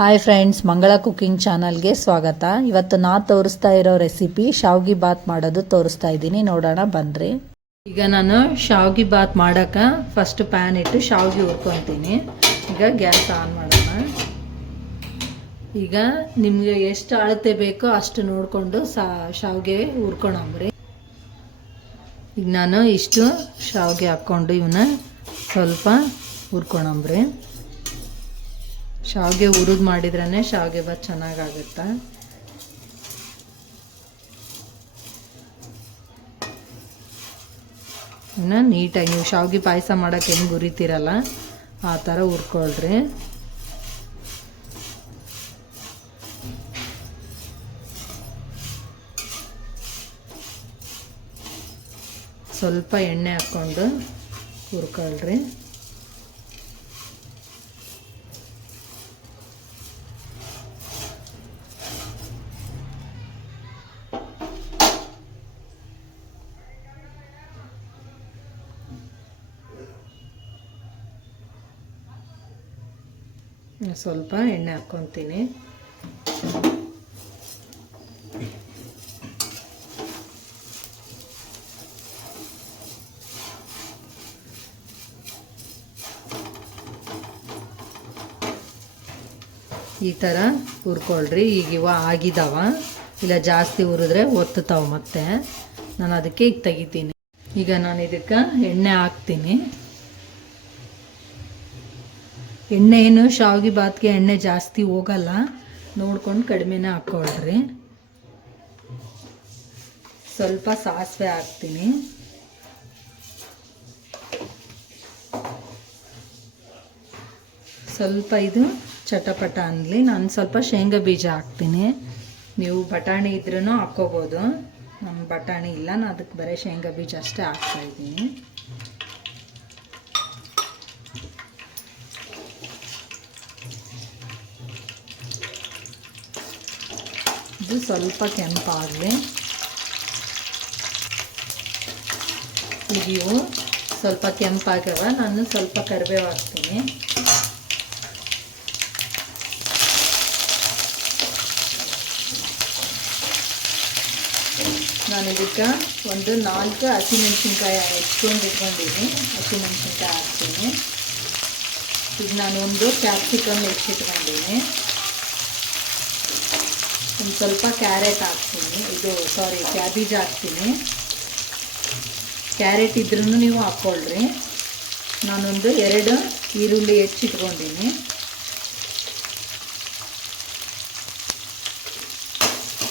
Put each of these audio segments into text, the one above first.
Hi friends, ಮಂಗಳ cooking ಚಾನಲ್ಗೆ ಸ್ವಾಗತ. ಇವತ್ತು ನಾ ತೋರಿಸ್ತಾ ಇರೋ ರೆಸಿಪಿ ಶಾವ್ಗಿ ಬಾತ್ ಮಾಡೋದು ತೋರಿಸ್ತಾ ಇದ್ದೀನಿ. ನೋಡೋಣ ಬನ್ನಿರಿ. ಈಗ ನಾನು ಶಾವ್ಗಿ ಬಾತ್ ಮಾಡೋಕೆ ಫಸ್ಟ್ ಪ್ಯಾನ್ ಇಟ್ಟು ಶಾವ್ಗಿ ಹುರ್ಕೊತೀನಿ. ಈಗ ಗ್ಯಾಸ್ ಆನ್ ಮಾಡೋಣ. ಈಗ ನಿಮಗೆ ಎಷ್ಟು ಅಳತೆ ಬೇಕೋ ಅಷ್ಟು ನೋಡಿಕೊಂಡು ಶಾವ್ಗೆ ಹುರ್ಕೊಳಂಬ್ರಿ. ಈಗ ನಾನು ಇಷ್ಟು ಶಾವ್ಗೆ ಹಾಕ್ಕೊಂಡು ಇವನ್ನ ಸ್ವಲ್ಪ ಹುರ್ಕೊಳಂಬ್ರಿ. ಶಾವ್ಗೆ ಹುರಿದು ಮಾಡಿದ್ರೇ ಶಾವ್ಗೆ ಬಾತ್ ಚೆನ್ನಾಗಾಗುತ್ತೆ. ಇನ್ನು ನೀಟಾಗಿ ನೀವು ಶಾವ್ಗೆ ಪಾಯಸ ಮಾಡೋಕೆ ಹೆಂಗೆ ಹುರಿತೀರಲ್ಲ ಆ ಥರ ಹುರ್ಕೊಳ್ರಿ. ಸ್ವಲ್ಪ ಎಣ್ಣೆ ಹಾಕ್ಕೊಂಡು ಹುರ್ಕೊಳ್ರಿ. ಸ್ವಲ್ಪ ಎಣ್ಣೆ ಹಾಕ್ಕೊತೀನಿ. ಈ ಥರ ಹುರ್ಕೊಳ್ರಿ. ಈಗ ಇವ ಆಗಿದಾವ, ಇಲ್ಲ ಜಾಸ್ತಿ ಹುರಿದ್ರೆ ಒತ್ತುತ್ತಾವ ಮತ್ತೆ. ನಾನು ಅದಕ್ಕೆ ಈಗ ತೆಗಿತೀನಿ. ಈಗ ನಾನು ಇದಕ್ಕೆ ಎಣ್ಣೆ ಹಾಕ್ತೀನಿ. ಎಣ್ಣೆ ಏನು ಶಾವ್ಗೆ ಬಾತ್ಗೆ ಎಣ್ಣೆ ಜಾಸ್ತಿ ಹೋಗಲ್ಲ, ನೋಡ್ಕೊಂಡು ಕಡಿಮೆನೇ ಹಾಕ್ಕೊಳ್ರಿ. ಸ್ವಲ್ಪ ಸಾಸಿವೆ ಹಾಕ್ತೀನಿ. ಸ್ವಲ್ಪ ಇದು ಚಟಪಟ ಅನ್ನಲಿ. ನಾನು ಸ್ವಲ್ಪ ಶೇಂಗಾ ಬೀಜ ಹಾಕ್ತೀನಿ. ನೀವು ಬಟಾಣಿ ಇದ್ರೂ ಹಾಕ್ಕೋಬೋದು. ನಮ್ಮ ಬಟಾಣಿ ಇಲ್ಲ, ನಾನು ಅದಕ್ಕೆ ಬರೀ ಶೇಂಗಾ ಬೀಜ ಅಷ್ಟೇ ಹಾಕ್ತಾಯಿದ್ದೀನಿ. ಇದು ಸ್ವಲ್ಪ ಕೆಂಪಾಗಲಿ. ಈಗ ಇವು ಸ್ವಲ್ಪ ಕೆಂಪಾಗ್ಯವ, ನಾನು ಸ್ವಲ್ಪ ಕರಿಬೇವು ಹಾಕ್ತೀನಿ. ನಾನು ಇದಕ್ಕೆ ಒಂದು 4 ಹಸಿಮೆಣ್ಸಿನ್ಕಾಯಿ ಹೆಚ್ಕೊಂಡು ಇಟ್ಕೊಂಡಿದ್ದೀನಿ. ಹಸಿಮೆಣ್ಸಿನ್ಕಾಯಿ ಹಾಕ್ತೀನಿ. ಈಗ ನಾನು ಒಂದು ಕ್ಯಾಪ್ಸಿಕಮ್ ಹೆಚ್ಚಿಟ್ಕೊಂಡಿದ್ದೀನಿ. ಒಂದು ಸ್ವಲ್ಪ ಕ್ಯಾರೆಟ್ ಹಾಕ್ತೀನಿ. ಕ್ಯಾಬೇಜ್ ಹಾಕ್ತೀನಿ. ಕ್ಯಾರೆಟ್ ಇದ್ರೂ ನೀವು ಹಾಕ್ಕೊಳ್ರಿ. ನಾನೊಂದು 2 ಈರುಳ್ಳಿ ಹೆಚ್ಚಿಟ್ಕೊಂಡಿನಿ.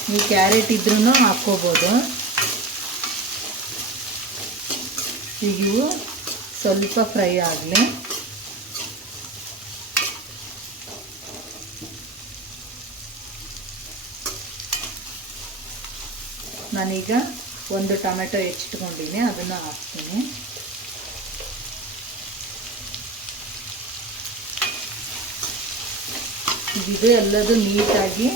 ನೀವು ಕ್ಯಾರೆಟ್ ಇದ್ರೂ ಹಾಕ್ಕೋಬೋದು. ಈಗ ಇವು ಸ್ವಲ್ಪ ಫ್ರೈ ಆಗಲಿ. ನಾನೀಗ ಒಂದು ಟೊಮೆಟೊ ಹೆಚ್ಚಿಟ್ಕೊಂಡಿನಿ, ಅದನ್ನು ಹಾಕ್ತೀನಿ. ಇದು ಎಲ್ಲದು ನೀಟಾಗಿ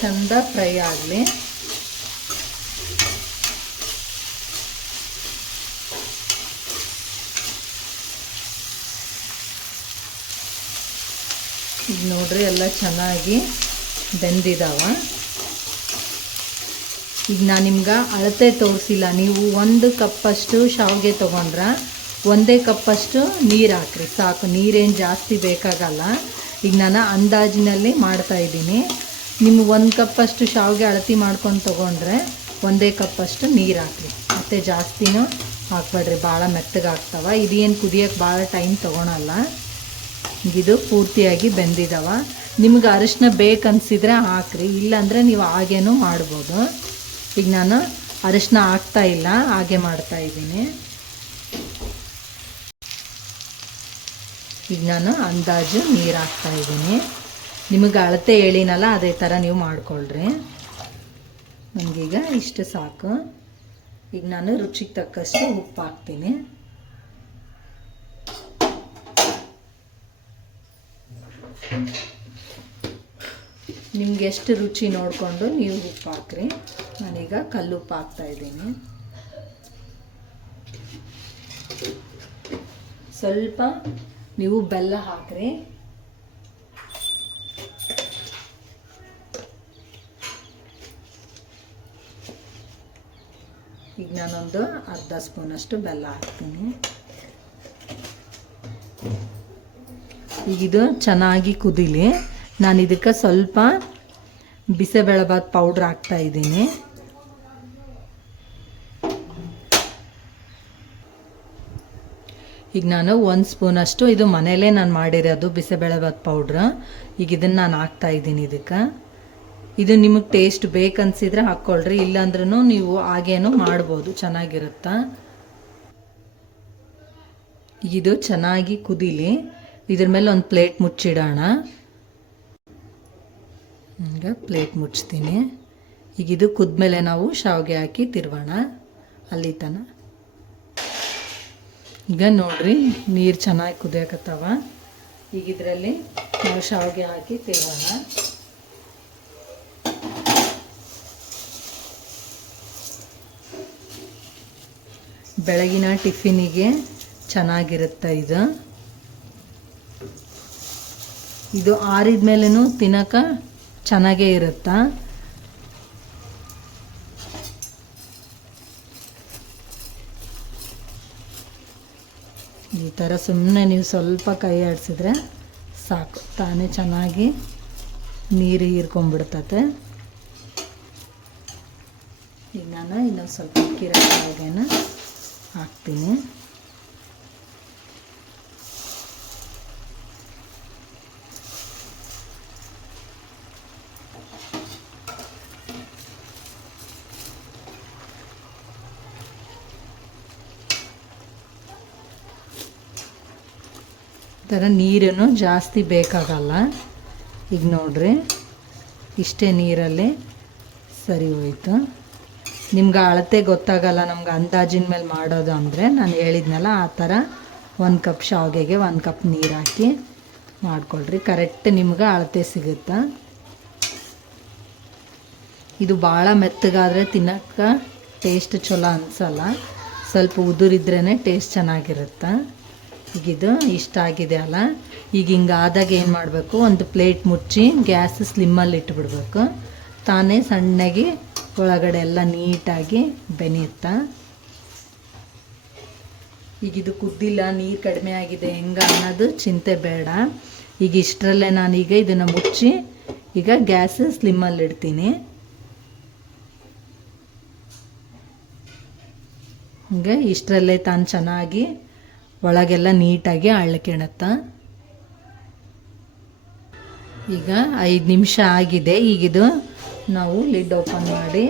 ಚಂದ ಫ್ರೈ ಆಗಲಿ. ಈಗ ನೋಡ್ರಿ, ಎಲ್ಲ ಚೆನ್ನಾಗಿ ಬೆಂದಿದಾವ. ಈಗ ನಾನು ನಿಮ್ಗೆ ಅಳತೆ ತೋರಿಸಿಲ್ಲ. ನೀವು 1 ಕಪ್ಪಷ್ಟು ಶಾವಿಗೆ ತೊಗೊಂಡ್ರೆ 1 ಕಪ್ಪಷ್ಟು ನೀರು ಹಾಕ್ರಿ ಸಾಕು. ನೀರೇನು ಜಾಸ್ತಿ ಬೇಕಾಗಲ್ಲ. ಈಗ ನಾನು ಅಂದಾಜಿನಲ್ಲಿ ಮಾಡ್ತಾಯಿದ್ದೀನಿ. ನಿಮ್ಗೆ 1 ಕಪ್ಪಷ್ಟು ಶಾವಿಗೆ ಅಳತೆ ಮಾಡ್ಕೊಂಡು ತೊಗೊಂಡ್ರೆ 1 ಕಪ್ಪಷ್ಟು ನೀರು ಹಾಕ್ರಿ. ಮತ್ತು ಜಾಸ್ತಿನೂ ಹಾಕ್ಬೇಡ್ರಿ, ಭಾಳ ಮೆತ್ತಗಾಗ್ತವೆ. ಇದೇನು ಕುದಿಯೋಕ್ಕೆ ಭಾಳ ಟೈಮ್ ತೊಗೊಳಲ್ಲ. ಇದು ಪೂರ್ತಿಯಾಗಿ ಬೆಂದಿದ್ದಾವ. ನಿಮ್ಗೆ ಅರಿಶಿನ ಬೇಕನ್ಸಿದ್ರೆ ಹಾಕ್ರಿ, ಇಲ್ಲಾಂದರೆ ನೀವು ಹಾಗೇನೂ ಮಾಡ್ಬೋದು. ಈಗ ನಾನು ಅರಿಶಿನ ಹಾಕ್ತಾಯಿಲ್ಲ, ಹಾಗೆ ಮಾಡ್ತಾಯಿದ್ದೀನಿ. ಈಗ ನಾನು ಅಂದಾಜು ನೀರು ಹಾಕ್ತಾಯಿದ್ದೀನಿ. ನಿಮಗೆ ಅಳತೆ ಹೇಳಿನಲ್ಲ, ಅದೇ ಥರ ನೀವು ಮಾಡ್ಕೊಳ್ರಿ. ನನಗೀಗ ಇಷ್ಟು ಸಾಕು. ಈಗ ನಾನು ರುಚಿಗೆ ತಕ್ಕಷ್ಟು ಉಪ್ಪು ಹಾಕ್ತೀನಿ. ನಿಮ್ಗೆ ಎಷ್ಟು ರುಚಿ ನೋಡಿಕೊಂಡು ನೀವು ಉಪ್ಪು ಹಾಕ್ರಿ. ನಾನೀಗ ಕಲ್ಲುಪ್ಪು ಹಾಕ್ತಾಯಿದ್ದೀನಿ. ಸ್ವಲ್ಪ ನೀವು ಬೆಲ್ಲ ಹಾಕ್ರಿ. ಈಗ ನಾನೊಂದು ಅರ್ಧ ಸ್ಪೂನಷ್ಟು ಬೆಲ್ಲ ಹಾಕ್ತೀನಿ. ಈಗ ಇದು ಚೆನ್ನಾಗಿ ಕುದೀಲಿ. ನಾನು ಇದಕ್ಕೆ ಸ್ವಲ್ಪ ಬಿಸಿಬೇಳೆಬಾತ್ ಪೌಡ್ರ್ ಹಾಕ್ತಾ ಇದ್ದೀನಿ. ಈಗ ನಾನು 1 ಸ್ಪೂನಷ್ಟು, ಇದು ಮನೆಯಲ್ಲೇ ನಾನು ಮಾಡಿರೋದು ಬಿಸಿಬೇಳೆಬಾತ್ ಪೌಡ್ರ್. ಈಗ ಇದನ್ನು ನಾನು ಹಾಕ್ತಾ ಇದ್ದೀನಿ ಇದಕ್ಕೆ. ಇದು ನಿಮಗೆ ಟೇಸ್ಟ್ ಬೇಕನ್ಸಿದ್ರೆ ಹಾಕ್ಕೊಳ್ರಿ, ಇಲ್ಲಾಂದ್ರೂ ನೀವು ಹಾಗೇನು ಮಾಡ್ಬೋದು, ಚೆನ್ನಾಗಿರುತ್ತಾ. ಇದು ಚೆನ್ನಾಗಿ ಕುದೀಲಿ. ಇದ್ರ ಮೇಲೆ ಒಂದು ಪ್ಲೇಟ್ ಮುಚ್ಚಿಡೋಣ. ಈಗ ಪ್ಲೇಟ್ ಮುಚ್ತೀನಿ. ಈಗ ಇದು ಕುದ್ಮೇಲೆ ನಾವು ಶಾವಿಗೆ ಹಾಕಿ ತಿರುಗೋಣ ಅಲ್ಲಿ ತನಕ. ಈಗ ನೋಡ್ರಿ ನೀರು ಚೆನ್ನಾಗಿ ಕುದಿಯಕತ್ತವ. ಈಗ ಇದರಲ್ಲಿ ನಾವು ಶಾವಿಗೆ ಹಾಕಿ ತಿರುಗೋಣ. ಬೆಳಗಿನ ಟಿಫಿನಿಗೆ ಚೆನ್ನಾಗಿರುತ್ತೆ ಇದು. ಇದು ಆರಿದ ಮೇಲೂ ತಿನ್ನೋಕೆ ಚೆನ್ನಾಗೇ ಇರುತ್ತಾ. ಈ ಥರ ಸುಮ್ಮನೆ ನೀವು ಸ್ವಲ್ಪ ಕೈ ಆಡಿಸಿದ್ರೆ ಸಾಕು, ತಾನೇ ಚೆನ್ನಾಗಿ ನೀರು ಹೀರ್ಕೊಂಡ್ಬಿಡ್ತತೆ. ಈಗ ನಾನು ಇನ್ನೊಂದು ಸ್ವಲ್ಪ ಅಕ್ಕಿರೋ ಶಾವಿಗೆನ ಹಾಕ್ತೀನಿ. ಥರ ನೀರನ್ನು ಜಾಸ್ತಿ ಬೇಕಾಗಲ್ಲ. ಈಗ ನೋಡ್ರಿ ಇಷ್ಟೇ ನೀರಲ್ಲಿ ಸರಿ ಹೋಯ್ತು. ನಿಮ್ಗೆ ಅಳತೆ ಗೊತ್ತಾಗಲ್ಲ, ನಮ್ಗೆ ಅಂದಾಜಿನ ಮೇಲೆ ಮಾಡೋದು ಅಂದರೆ ನಾನು ಹೇಳಿದ್ನಲ್ಲ ಆ ಥರ 1 ಕಪ್ ಶಾವಿಗೆಗೆ 1 ಕಪ್ ನೀರು ಹಾಕಿ ಮಾಡ್ಕೊಳ್ರಿ. ಕರೆಕ್ಟ್ ನಿಮ್ಗೆ ಅಳತೆ ಸಿಗುತ್ತೆ. ಇದು ಭಾಳ ಮೆತ್ತಗಾದರೆ ತಿನ್ನೋಕ್ಕೆ ಟೇಸ್ಟ್ ಚಲೋ ಅನಿಸಲ್ಲ, ಸ್ವಲ್ಪ ಉದುರಿದ್ರೇ ಟೇಸ್ಟ್ ಚೆನ್ನಾಗಿರುತ್ತೆ. ಈಗ ಇದು ಇಷ್ಟ ಆಗಿದೆ ಅಲ್ಲ. ಈಗ ಹಿಂಗೆ ಆದಾಗ ಏನು ಮಾಡಬೇಕು, ಒಂದು ಪ್ಲೇಟ್ ಮುಚ್ಚಿ ಗ್ಯಾಸ್ ಸ್ಲಿಮ್ಮಲ್ಲಿ ಇಟ್ಬಿಡ್ಬೇಕು. ತಾನೇ ಸಣ್ಣಗೆ ಒಳಗಡೆ ಎಲ್ಲ ನೀಟಾಗಿ ಬೆನೆಯುತ್ತಾ. ಈಗ ಇದು ಕುದ್ದಿಲ್ಲ, ನೀರು ಕಡಿಮೆ ಆಗಿದೆ ಹೆಂಗೆ ಅನ್ನೋದು ಚಿಂತೆ ಬೇಡ. ಈಗ ಇಷ್ಟರಲ್ಲೇ ನಾನೀಗ ಇದನ್ನು ಮುಚ್ಚಿ ಈಗ ಗ್ಯಾಸ್ ಸ್ಲಿಮ್ಮಲ್ಲಿ ಇಡ್ತೀನಿ. ಹಂಗೆ ಇಷ್ಟರಲ್ಲೇ ತಾನು ಚೆನ್ನಾಗಿ ಒಳಗೆಲ್ಲ ನೀಟಾಗಿ ಅಳ್ಕೆಣತ್ತ. ಈಗ 5 ನಿಮಿಷ ಆಗಿದೆ. ಈಗಿದು ನಾವು ಲಿಡ್ ಓಪನ್ ಮಾಡಿ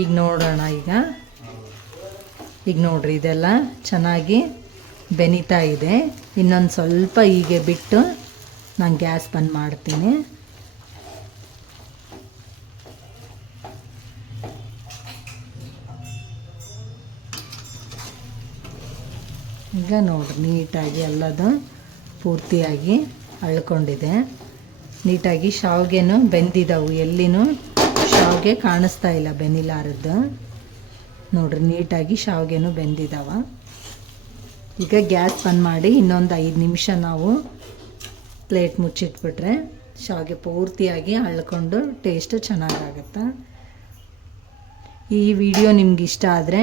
ಈಗ ನೋಡೋಣ. ಈಗ ನೋಡ್ರಿ ಇದೆಲ್ಲ ಚೆನ್ನಾಗಿ ಬೆನೀತಾ ಇದೆ. ಇನ್ನೊಂದು ಸ್ವಲ್ಪ ಹೀಗೆ ಬಿಟ್ಟು ನಾನು ಗ್ಯಾಸ್ ಬಂದ್ ಮಾಡ್ತೀನಿ. ಈಗ ನೋಡ್ರಿ ನೀಟಾಗಿ ಎಲ್ಲದು ಪೂರ್ತಿಯಾಗಿ ಅಳ್ಕೊಂಡಿದೆ. ನೀಟಾಗಿ ಶಾವಿಗೆನೂ ಬೆಂದಿದ್ದಾವು, ಎಲ್ಲಿನೂ ಶಾವಿಗೆ ಕಾಣಿಸ್ತಾ ಇಲ್ಲ ಬೆನಿಲಾರದ್ದು. ನೋಡ್ರಿ ನೀಟಾಗಿ ಶಾವಿಗೆನೂ ಬೆಂದಿದ್ದಾವ. ಈಗ ಗ್ಯಾಸ್ ಬಂದ್ ಮಾಡಿ ಇನ್ನೊಂದು 5 ನಿಮಿಷ ನಾವು ಪ್ಲೇಟ್ ಮುಚ್ಚಿಟ್ಬಿಟ್ರೆ ಶಾವಿಗೆ ಪೂರ್ತಿಯಾಗಿ ಅಳ್ಕೊಂಡು ಟೇಸ್ಟ್ ಚೆನ್ನಾಗಾಗುತ್ತೆ. ಈ ವಿಡಿಯೋ ನಿಮ್ಗೆ ಇಷ್ಟ ಆದರೆ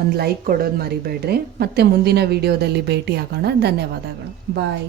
ಒಂದು ಲೈಕ್ ಕೊಡೋದು ಮರಿಬೇಡ್ರಿ. ಮತ್ತೆ ಮುಂದಿನ ವಿಡಿಯೋದಲ್ಲಿ ಭೇಟಿ ಆಗೋಣ. ಧನ್ಯವಾದಗಳು. ಬಾಯ್.